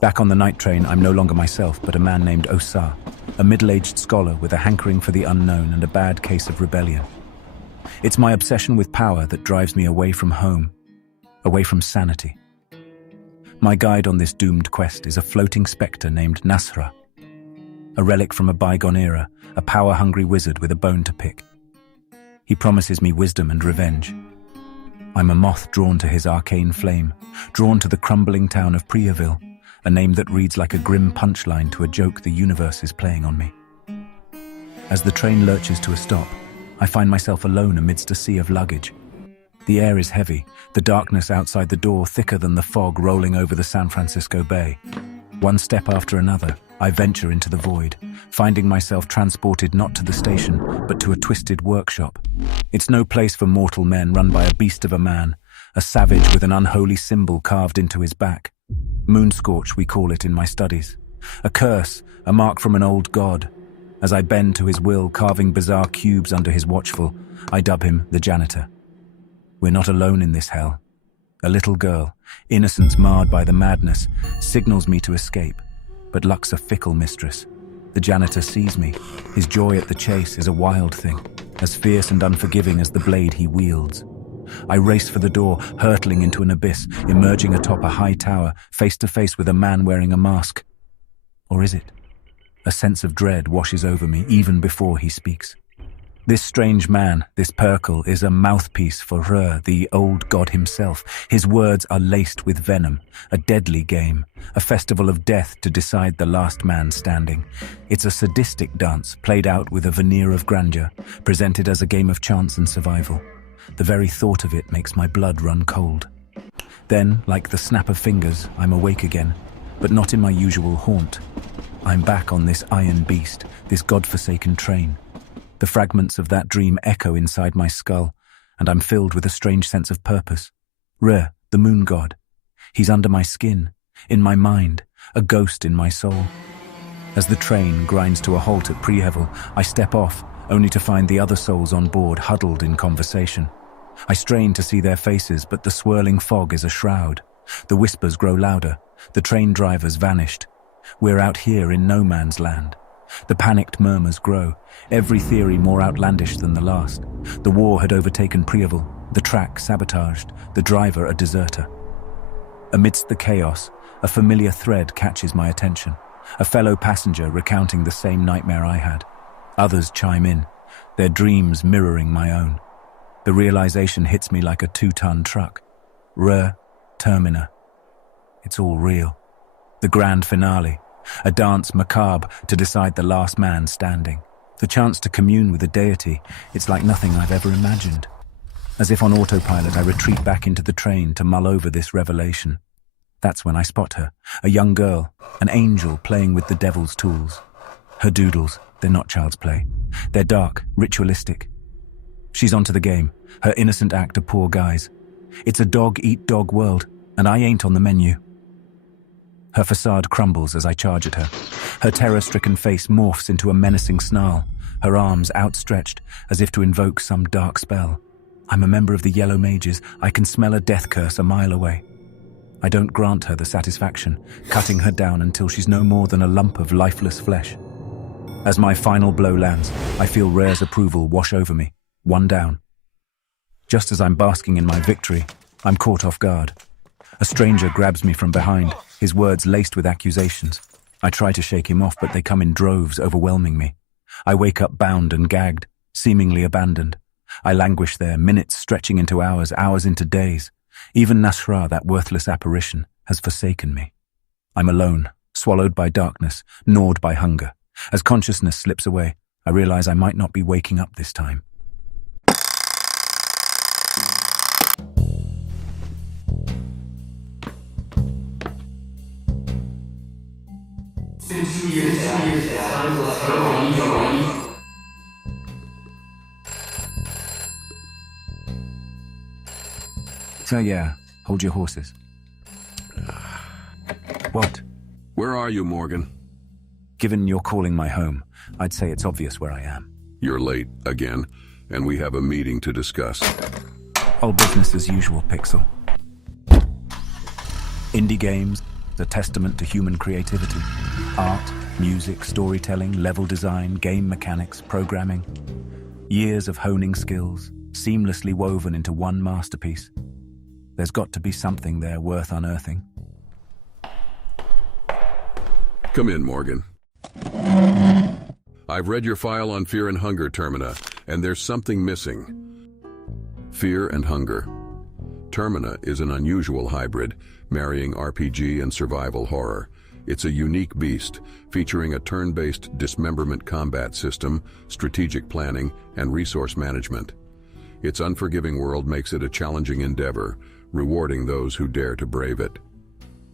Back on the night train, I'm no longer myself, but a man named Osar, a middle-aged scholar with a hankering for the unknown and a bad case of rebellion. It's my obsession with power that drives me away from home, away from sanity. My guide on this doomed quest is a floating spectre named Nasra, a relic from a bygone era, a power-hungry wizard with a bone to pick. He promises me wisdom and revenge. I'm a moth drawn to his arcane flame, drawn to the crumbling town of Priaville, a name that reads like a grim punchline to a joke the universe is playing on me. As the train lurches to a stop, I find myself alone amidst a sea of luggage. The air is heavy, the darkness outside the door thicker than the fog rolling over the San Francisco Bay. One step after another, I venture into the void, finding myself transported not to the station, but to a twisted workshop. It's no place for mortal men run by a beast of a man, a savage with an unholy symbol carved into his back. Moonscorch, we call it in my studies. A curse, a mark from an old god. As I bend to his will, carving bizarre cubes under his watchful, I dub him the janitor. We're not alone in this hell. A little girl, innocence marred by the madness, signals me to escape. But luck's a fickle mistress. The janitor sees me. His joy at the chase is a wild thing, as fierce and unforgiving as the blade he wields. I race for the door, hurtling into an abyss, emerging atop a high tower, face to face with a man wearing a mask. Or is it? A sense of dread washes over me even before he speaks. This strange man, this Perkel, is a mouthpiece for Re, the old god himself. His words are laced with venom, a deadly game, a festival of death to decide the last man standing. It's a sadistic dance, played out with a veneer of grandeur, presented as a game of chance and survival. The very thought of it makes my blood run cold. Then, like the snap of fingers, I'm awake again, but not in my usual haunt. I'm back on this iron beast, this godforsaken train. The fragments of that dream echo inside my skull, and I'm filled with a strange sense of purpose. Re, the moon god. He's under my skin, in my mind, a ghost in my soul. As the train grinds to a halt at Priaville, I step off, only to find the other souls on board huddled in conversation. I strain to see their faces, but the swirling fog is a shroud. The whispers grow louder. The train drivers vanished. We're out here in no man's land. The panicked murmurs grow, every theory more outlandish than the last. The war had overtaken Priaville, the track sabotaged, the driver a deserter. Amidst the chaos, a familiar thread catches my attention. A fellow passenger recounting the same nightmare I had. Others chime in, their dreams mirroring my own. The realization hits me like a 2-ton truck. Re Termina. It's all real. The grand finale. A dance macabre to decide the last man standing. The chance to commune with a deity, it's like nothing I've ever imagined. As if on autopilot, I retreat back into the train to mull over this revelation. That's when I spot her, a young girl, an angel playing with the devil's tools. Her doodles, they're not child's play. They're dark, ritualistic. She's onto the game, her innocent act a poor guy's. It's a dog-eat-dog world, and I ain't on the menu. Her facade crumbles as I charge at her. Her terror-stricken face morphs into a menacing snarl, her arms outstretched as if to invoke some dark spell. I'm a member of the Yellow Mages. I can smell a death curse a mile away. I don't grant her the satisfaction, cutting her down until she's no more than a lump of lifeless flesh. As my final blow lands, I feel Re's approval wash over me, one down. Just as I'm basking in my victory, I'm caught off guard. A stranger grabs me from behind, his words laced with accusations. I try to shake him off, but they come in droves, overwhelming me. I wake up bound and gagged, seemingly abandoned. I languish there, minutes stretching into hours, hours into days. Even Nasra, that worthless apparition, has forsaken me. I'm alone, swallowed by darkness, gnawed by hunger. As consciousness slips away, I realize I might not be waking up this time. So yeah, hold your horses. What? Where are you, Morgan? Given you're calling my home, I'd say it's obvious where I am. You're late again, and we have a meeting to discuss. All business as usual, Pixel. Indie games, a testament to human creativity. Art, music, storytelling, level design, game mechanics, programming. Years of honing skills, seamlessly woven into one masterpiece. There's got to be something there worth unearthing. Come in, Morgan. I've read your file on Fear and Hunger, Termina, and there's something missing. Fear and Hunger. Termina is an unusual hybrid, marrying RPG and survival horror. It's a unique beast, featuring a turn-based dismemberment combat system, strategic planning, and resource management. Its unforgiving world makes it a challenging endeavor, rewarding those who dare to brave it.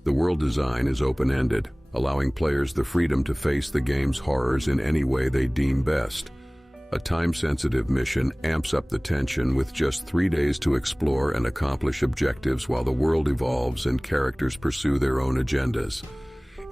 The world design is open-ended, allowing players the freedom to face the game's horrors in any way they deem best. A time-sensitive mission amps up the tension with just 3 days to explore and accomplish objectives while the world evolves and characters pursue their own agendas.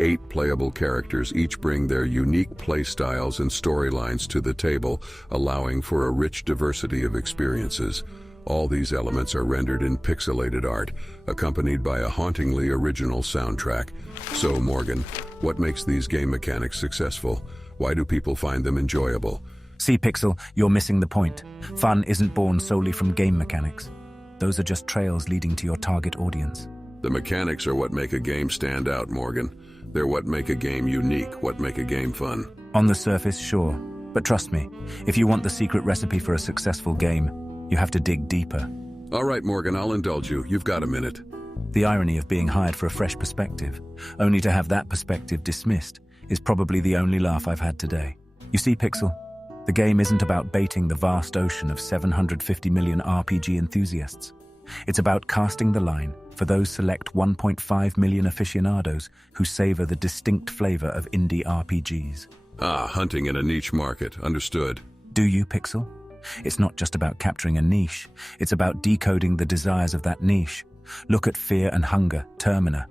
8 playable characters each bring their unique playstyles and storylines to the table, allowing for a rich diversity of experiences. All these elements are rendered in pixelated art, accompanied by a hauntingly original soundtrack. So, Morgan, what makes these game mechanics successful? Why do people find them enjoyable? See, Pixel, you're missing the point. Fun isn't born solely from game mechanics. Those are just trails leading to your target audience. The mechanics are what make a game stand out, Morgan. They're what make a game unique, what make a game fun. On the surface, sure. But trust me, if you want the secret recipe for a successful game, you have to dig deeper. All right, Morgan, I'll indulge you. You've got a minute. The irony of being hired for a fresh perspective, only to have that perspective dismissed, is probably the only laugh I've had today. You see, Pixel, the game isn't about baiting the vast ocean of 750 million RPG enthusiasts. It's about casting the line for those select 1.5 million aficionados who savor the distinct flavor of indie RPGs. Ah, hunting in a niche market. Understood. Do you, Pixel? It's not just about capturing a niche. It's about decoding the desires of that niche. Look at Fear and Hunger, Termina.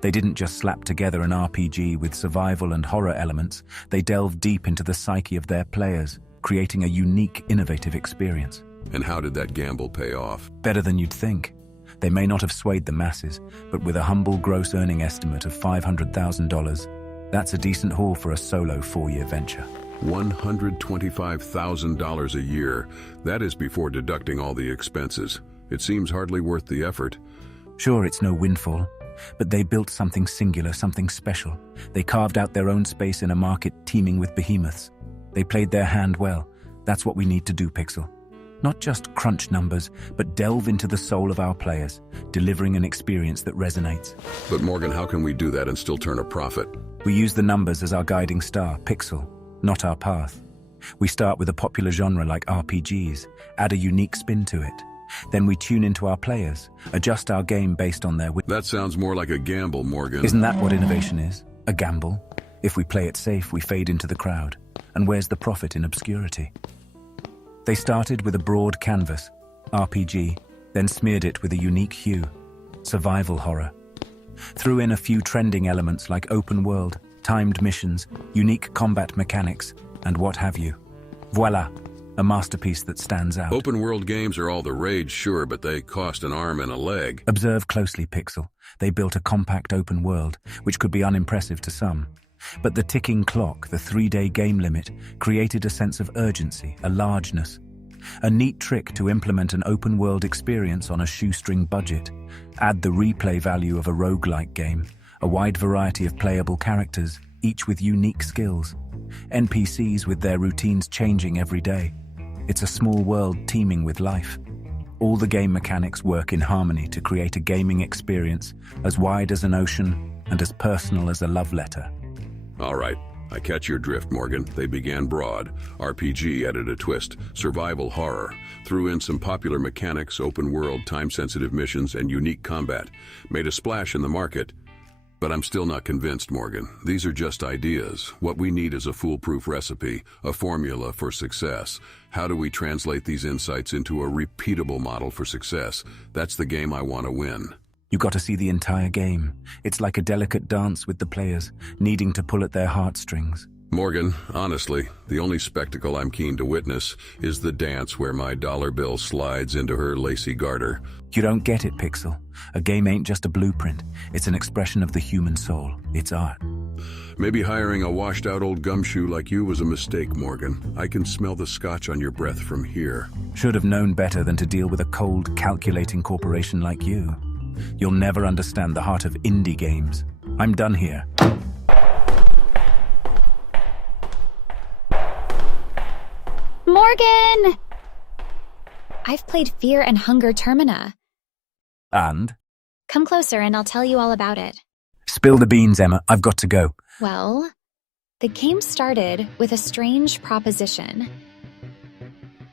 They didn't just slap together an RPG with survival and horror elements. They delved deep into the psyche of their players, creating a unique, innovative experience. And how did that gamble pay off? Better than you'd think. They may not have swayed the masses, but with a humble gross earning estimate of $500,000, that's a decent haul for a solo 4-year venture. $125,000 a year. That is before deducting all the expenses. It seems hardly worth the effort. Sure, it's no windfall, but they built something singular, something special. They carved out their own space in a market teeming with behemoths. They played their hand well. That's what we need to do, Pixel. Not just crunch numbers, but delve into the soul of our players, delivering an experience that resonates. But Morgan, how can we do that and still turn a profit? We use the numbers as our guiding star, Pixel, not our path. We start with a popular genre like RPGs, add a unique spin to it. Then we tune into our players, adjust our game based on their That sounds more like a gamble, Morgan. Isn't that what innovation is? A gamble? If we play it safe, we fade into the crowd. And where's the profit in obscurity? They started with a broad canvas, RPG, then smeared it with a unique hue, survival horror. Threw in a few trending elements like open world, timed missions, unique combat mechanics, and what have you. Voila, a masterpiece that stands out. Open world games are all the rage, sure, but they cost an arm and a leg. Observe closely, Pixel. They built a compact open world, which could be unimpressive to some. But the ticking clock, the 3-day game limit, created a sense of urgency, a largeness. A neat trick to implement an open-world experience on a shoestring budget. Add the replay value of a roguelike game, a wide variety of playable characters, each with unique skills. NPCs with their routines changing every day. It's a small world teeming with life. All the game mechanics work in harmony to create a gaming experience as wide as an ocean and as personal as a love letter. All right, I catch your drift, Morgan. They began broad. RPG added a twist. Survival horror. Threw in some popular mechanics, open world, time-sensitive missions, and unique combat. Made a splash in the market. But I'm still not convinced, Morgan. These are just ideas. What we need is a foolproof recipe, a formula for success. How do we translate these insights into a repeatable model for success? That's the game I want to win. You got to see the entire game. It's like a delicate dance with the players, needing to pull at their heartstrings. Morgan, honestly, the only spectacle I'm keen to witness is the dance where my dollar bill slides into her lacy garter. You don't get it, Pixel. A game ain't just a blueprint. It's an expression of the human soul. It's art. Maybe hiring a washed-out old gumshoe like you was a mistake, Morgan. I can smell the scotch on your breath from here. Should have known better than to deal with a cold, calculating corporation like you. You'll never understand the heart of indie games. I'm done here. Morgan! I've played Fear and Hunger Termina. And? Come closer and I'll tell you all about it. Spill the beans, Emma. I've got to go. Well, the game started with a strange proposition.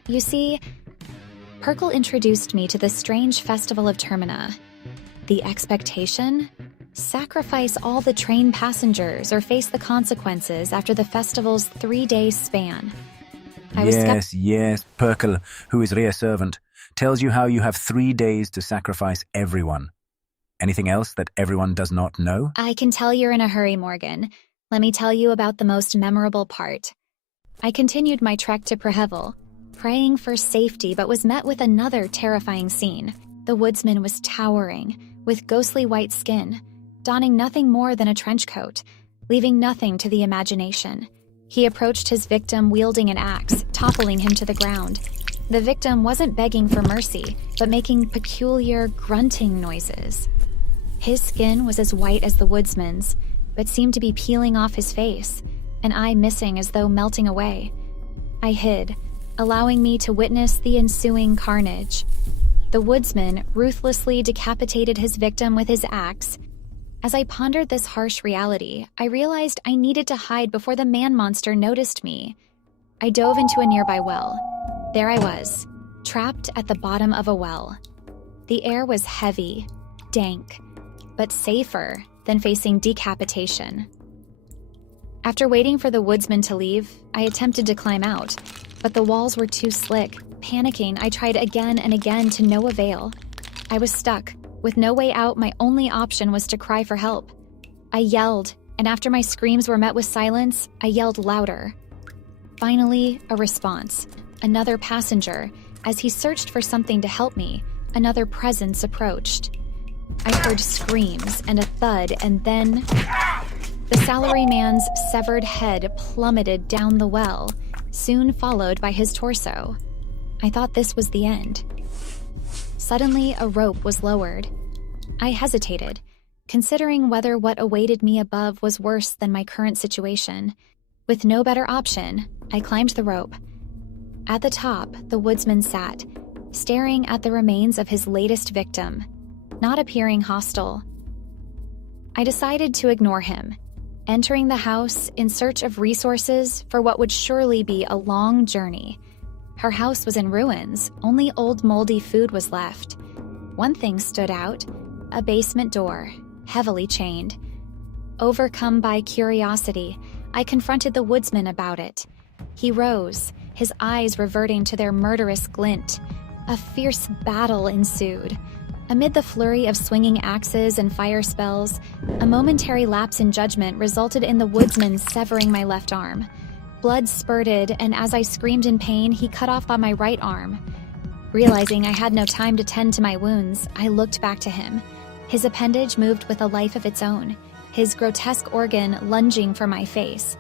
You see, Perkle introduced me to the strange festival of Termina. The expectation? Sacrifice all the train passengers or face the consequences after the festival's 3-day span. Yes, Perkle, who is Rhea servant, tells you how you have 3 days to sacrifice everyone. Anything else that everyone does not know? I can tell you're in a hurry, Morgan. Let me tell you about the most memorable part. I continued my trek to Prehevel, praying for safety, but was met with another terrifying scene. The woodsman was towering, with ghostly white skin, donning nothing more than a trench coat, leaving nothing to the imagination. He approached his victim wielding an axe, toppling him to the ground. The victim wasn't begging for mercy, but making peculiar grunting noises. His skin was as white as the woodsman's, but seemed to be peeling off his face, an eye missing as though melting away. I hid, allowing me to witness the ensuing carnage. The woodsman ruthlessly decapitated his victim with his axe. As I pondered this harsh reality, I realized I needed to hide before the man-monster noticed me. I dove into a nearby well. There I was, trapped at the bottom of a well. The air was heavy, dank, but safer than facing decapitation. After waiting for the woodsman to leave, I attempted to climb out, but the walls were too slick. Panicking, I tried again and again to no avail. I was stuck. With no way out, my only option was to cry for help. I yelled, and after my screams were met with silence, I yelled louder. Finally, a response. Another passenger. As he searched for something to help me, another presence approached. I heard screams and a thud, and then the salaryman's severed head plummeted down the well, soon followed by his torso. I thought this was the end. Suddenly, a rope was lowered. I hesitated, considering whether what awaited me above was worse than my current situation. With no better option, I climbed the rope. At the top, the woodsman sat, staring at the remains of his latest victim, not appearing hostile. I decided to ignore him, entering the house in search of resources for what would surely be a long journey. Her house was in ruins, only old moldy food was left. One thing stood out, a basement door, heavily chained. Overcome by curiosity, I confronted the woodsman about it. He rose, his eyes reverting to their murderous glint. A fierce battle ensued. Amid the flurry of swinging axes and fire spells, a momentary lapse in judgment resulted in the woodsman severing my left arm. Blood spurted, and as I screamed in pain, he cut off on my right arm. Realizing I had no time to tend to my wounds, I looked back to him. His appendage moved with a life of its own, his grotesque organ lunging for my face.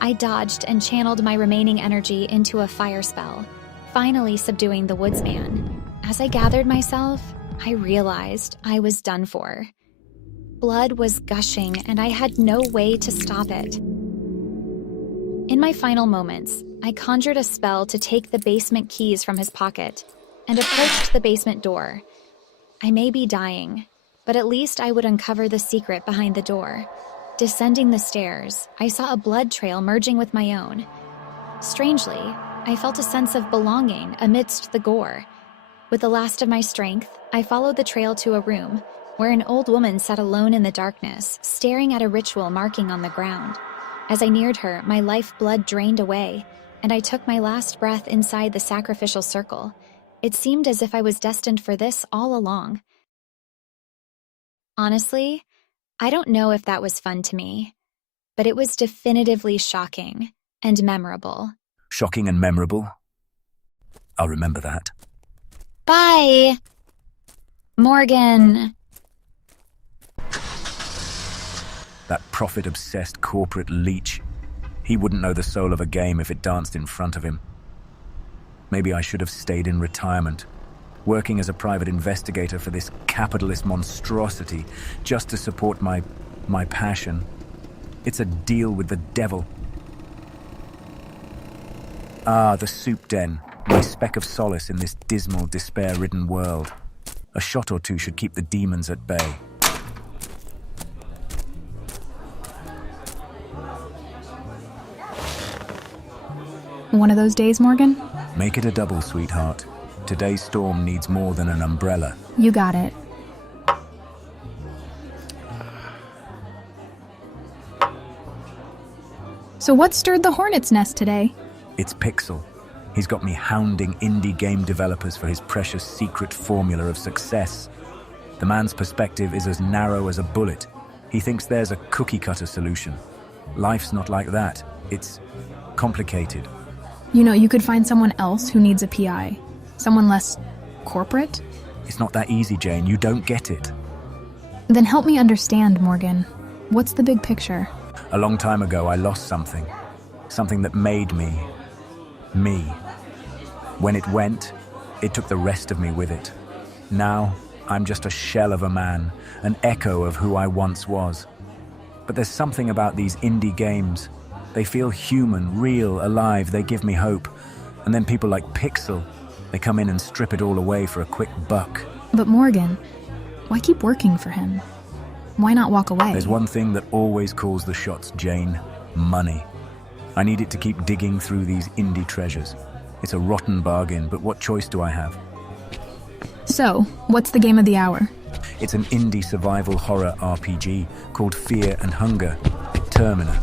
I dodged and channeled my remaining energy into a fire spell, finally subduing the woodsman. As I gathered myself, I realized I was done for. Blood was gushing, and I had no way to stop it. In my final moments, I conjured a spell to take the basement keys from his pocket and approached the basement door. I may be dying, but at least I would uncover the secret behind the door. Descending the stairs, I saw a blood trail merging with my own. Strangely, I felt a sense of belonging amidst the gore. With the last of my strength, I followed the trail to a room where an old woman sat alone in the darkness, staring at a ritual marking on the ground. As I neared her, my lifeblood drained away, and I took my last breath inside the sacrificial circle. It seemed as if I was destined for this all along. Honestly, I don't know if that was fun to me, but it was definitively shocking and memorable. Shocking and memorable? I'll remember that. Bye! Morgan! That profit-obsessed corporate leech. He wouldn't know the soul of a game if it danced in front of him. Maybe I should have stayed in retirement, working as a private investigator for this capitalist monstrosity just to support my passion. It's a deal with the devil. Ah, the soup den, my speck of solace in this dismal, despair-ridden world. A shot or two should keep the demons at bay. One of those days, Morgan? Make it a double, sweetheart. Today's storm needs more than an umbrella. You got it. So what stirred the hornet's nest today? It's Pixel. He's got me hounding indie game developers for his precious secret formula of success. The man's perspective is as narrow as a bullet. He thinks there's a cookie-cutter solution. Life's not like that. It's complicated. You know, you could find someone else who needs a PI. Someone less corporate? It's not that easy, Jane. You don't get it. Then help me understand, Morgan. What's the big picture? A long time ago, I lost something. Something that made me. Me. When it went, it took the rest of me with it. Now, I'm just a shell of a man, an echo of who I once was. But there's something about these indie games. They feel human, real, alive. They give me hope. And then people like Pixel, they come in and strip it all away for a quick buck. But Morgan, why keep working for him? Why not walk away? There's one thing that always calls the shots, Jane. Money. I need it to keep digging through these indie treasures. It's a rotten bargain, but what choice do I have? So, what's the game of the hour? It's an indie survival horror RPG called Fear and Hunger, Termina.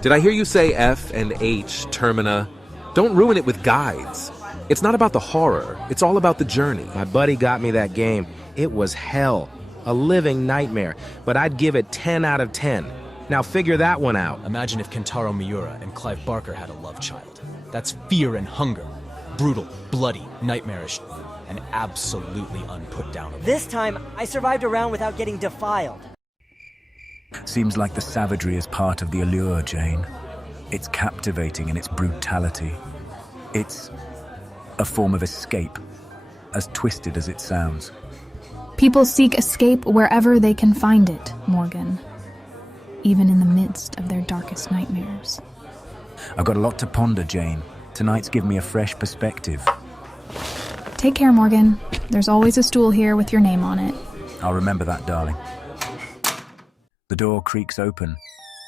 Did I hear you say F and H, Termina? Don't ruin it with guides. It's not about the horror, it's all about the journey. My buddy got me that game. It was hell. A living nightmare. But I'd give it 10 out of 10. Now figure that one out. Imagine if Kentaro Miura and Clive Barker had a love child. That's Fear and Hunger. Brutal, bloody, nightmarish, and absolutely unputdownable. This time, I survived around without getting defiled. Seems like the savagery is part of the allure, Jane. It's captivating in its brutality. It's a form of escape, as twisted as it sounds. People seek escape wherever they can find it, Morgan. Even in the midst of their darkest nightmares. I've got a lot to ponder, Jane. Tonight's given me a fresh perspective. Take care, Morgan. There's always a stool here with your name on it. I'll remember that, darling. The door creaks open,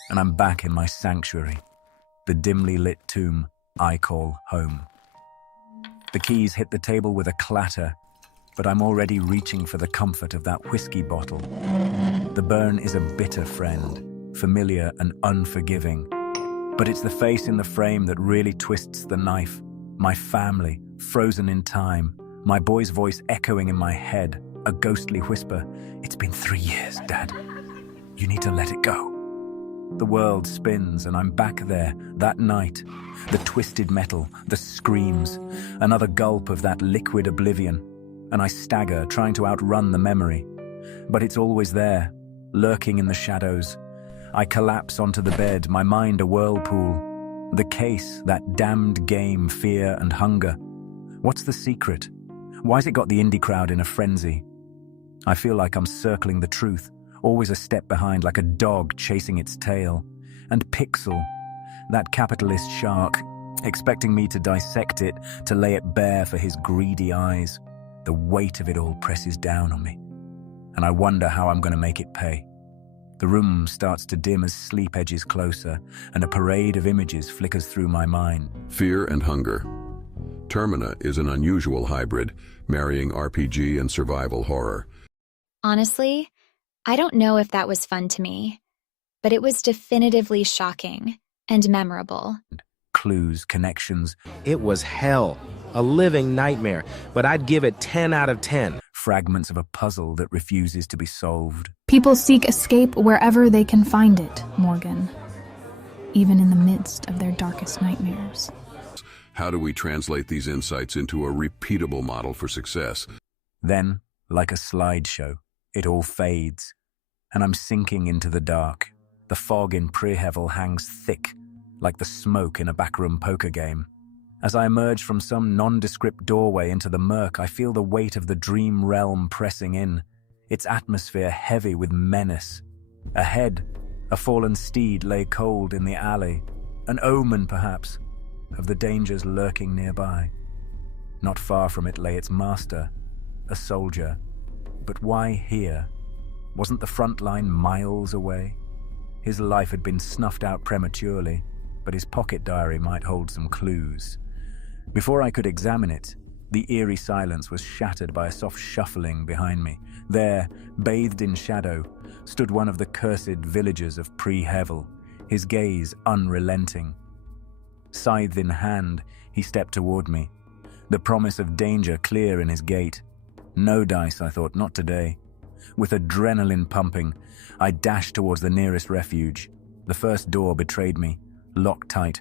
and I'm back in my sanctuary, the dimly lit tomb I call home. The keys hit the table with a clatter, but I'm already reaching for the comfort of that whiskey bottle. The burn is a bitter friend, familiar and unforgiving. But it's the face in the frame that really twists the knife. My family, frozen in time, my boy's voice echoing in my head, a ghostly whisper. It's been 3 years, Dad. You need to let it go. The world spins and I'm back there, that night. The twisted metal, the screams, another gulp of that liquid oblivion. And I stagger, trying to outrun the memory. But it's always there, lurking in the shadows. I collapse onto the bed, my mind a whirlpool. The case, that damned game, Fear and Hunger. What's the secret? Why's it got the indie crowd in a frenzy? I feel like I'm circling the truth, always a step behind, like a dog chasing its tail. And Pixel, that capitalist shark, expecting me to dissect it, to lay it bare for his greedy eyes. The weight of it all presses down on me, and I wonder how I'm going to make it pay. The room starts to dim as sleep edges closer, and a parade of images flickers through my mind. Fear and Hunger. Termina is an unusual hybrid, marrying RPG and survival horror. Honestly, I don't know if that was fun to me, but it was definitively shocking and memorable. Clues, connections. It was hell. A living nightmare. But I'd give it 10 out of 10. Fragments of a puzzle that refuses to be solved. People seek escape wherever they can find it, Morgan. even in the midst of their darkest nightmares. How do we translate these insights into a repeatable model for success? Then, like a slideshow, it all fades, and I'm sinking into the dark. The fog in Prehevel hangs thick, like the smoke in a backroom poker game. As I emerge from some nondescript doorway into the murk, I feel the weight of the dream realm pressing in, its atmosphere heavy with menace. Ahead, a fallen steed lay cold in the alley, an omen, perhaps, of the dangers lurking nearby. Not far from it lay its master, a soldier. But why here? Wasn't the front line miles away? His life had been snuffed out prematurely, but his pocket diary might hold some clues. Before I could examine it, the eerie silence was shattered by a soft shuffling behind me. There, bathed in shadow, stood one of the cursed villagers of Prehevel, his gaze unrelenting. Scythe in hand, he stepped toward me, the promise of danger clear in his gait. No dice, I thought, not today. With adrenaline pumping, I dashed towards the nearest refuge. The first door betrayed me, locked tight,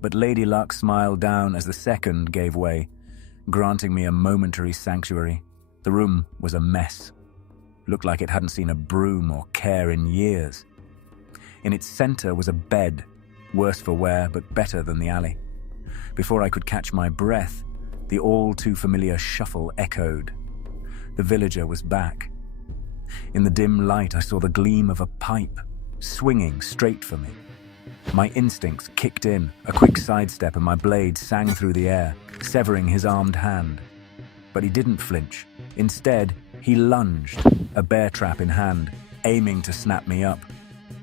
but Lady Luck smiled down as the second gave way, granting me a momentary sanctuary. The room was a mess. Looked like it hadn't seen a broom or care in years. In its center was a bed, worse for wear but better than the alley. Before I could catch my breath, the all-too-familiar shuffle echoed. The villager was back. In the dim light, I saw the gleam of a pipe, swinging straight for me. My instincts kicked in, a quick sidestep, and my blade sang through the air, severing his armed hand. But he didn't flinch. Instead, he lunged, a bear trap in hand, aiming to snap me up.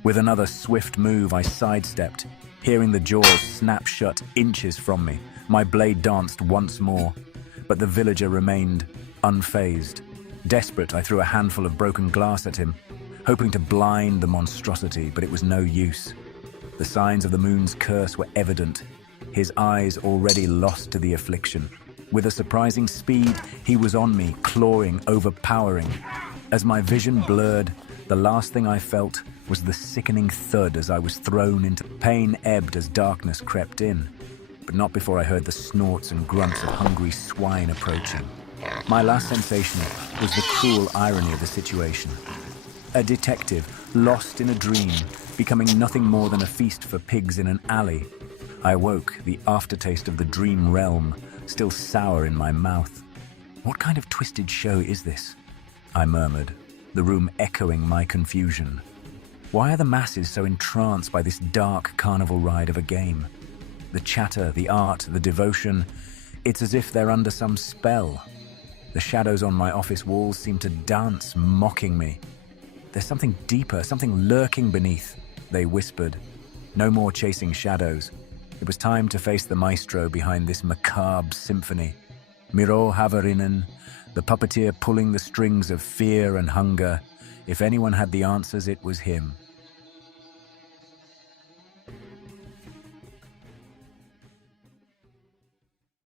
With another swift move, I sidestepped, hearing the jaws snap shut inches from me. My blade danced once more, but the villager remained unfazed. Desperate, I threw a handful of broken glass at him, hoping to blind the monstrosity, but it was no use. The signs of the moon's curse were evident, his eyes already lost to the affliction. With a surprising speed, he was on me, clawing, overpowering. As my vision blurred, the last thing I felt was the sickening thud as I was thrown into pain. Ebbed as darkness crept in, but not before I heard the snorts and grunts of hungry swine approaching. My last sensation was the cruel irony of the situation. A detective, lost in a dream, becoming nothing more than a feast for pigs in an alley. I awoke, the aftertaste of the dream realm still sour in my mouth. What kind of twisted show is this? I murmured, the room echoing my confusion. Why are the masses so entranced by this dark carnival ride of a game? The chatter, the art, the devotion, it's as if they're under some spell. The shadows on my office walls seem to dance, mocking me. There's something deeper, something lurking beneath, they whispered. No more chasing shadows. It was time to face the maestro behind this macabre symphony. Miro Havarinen, the puppeteer pulling the strings of fear and hunger. If anyone had the answers, it was him.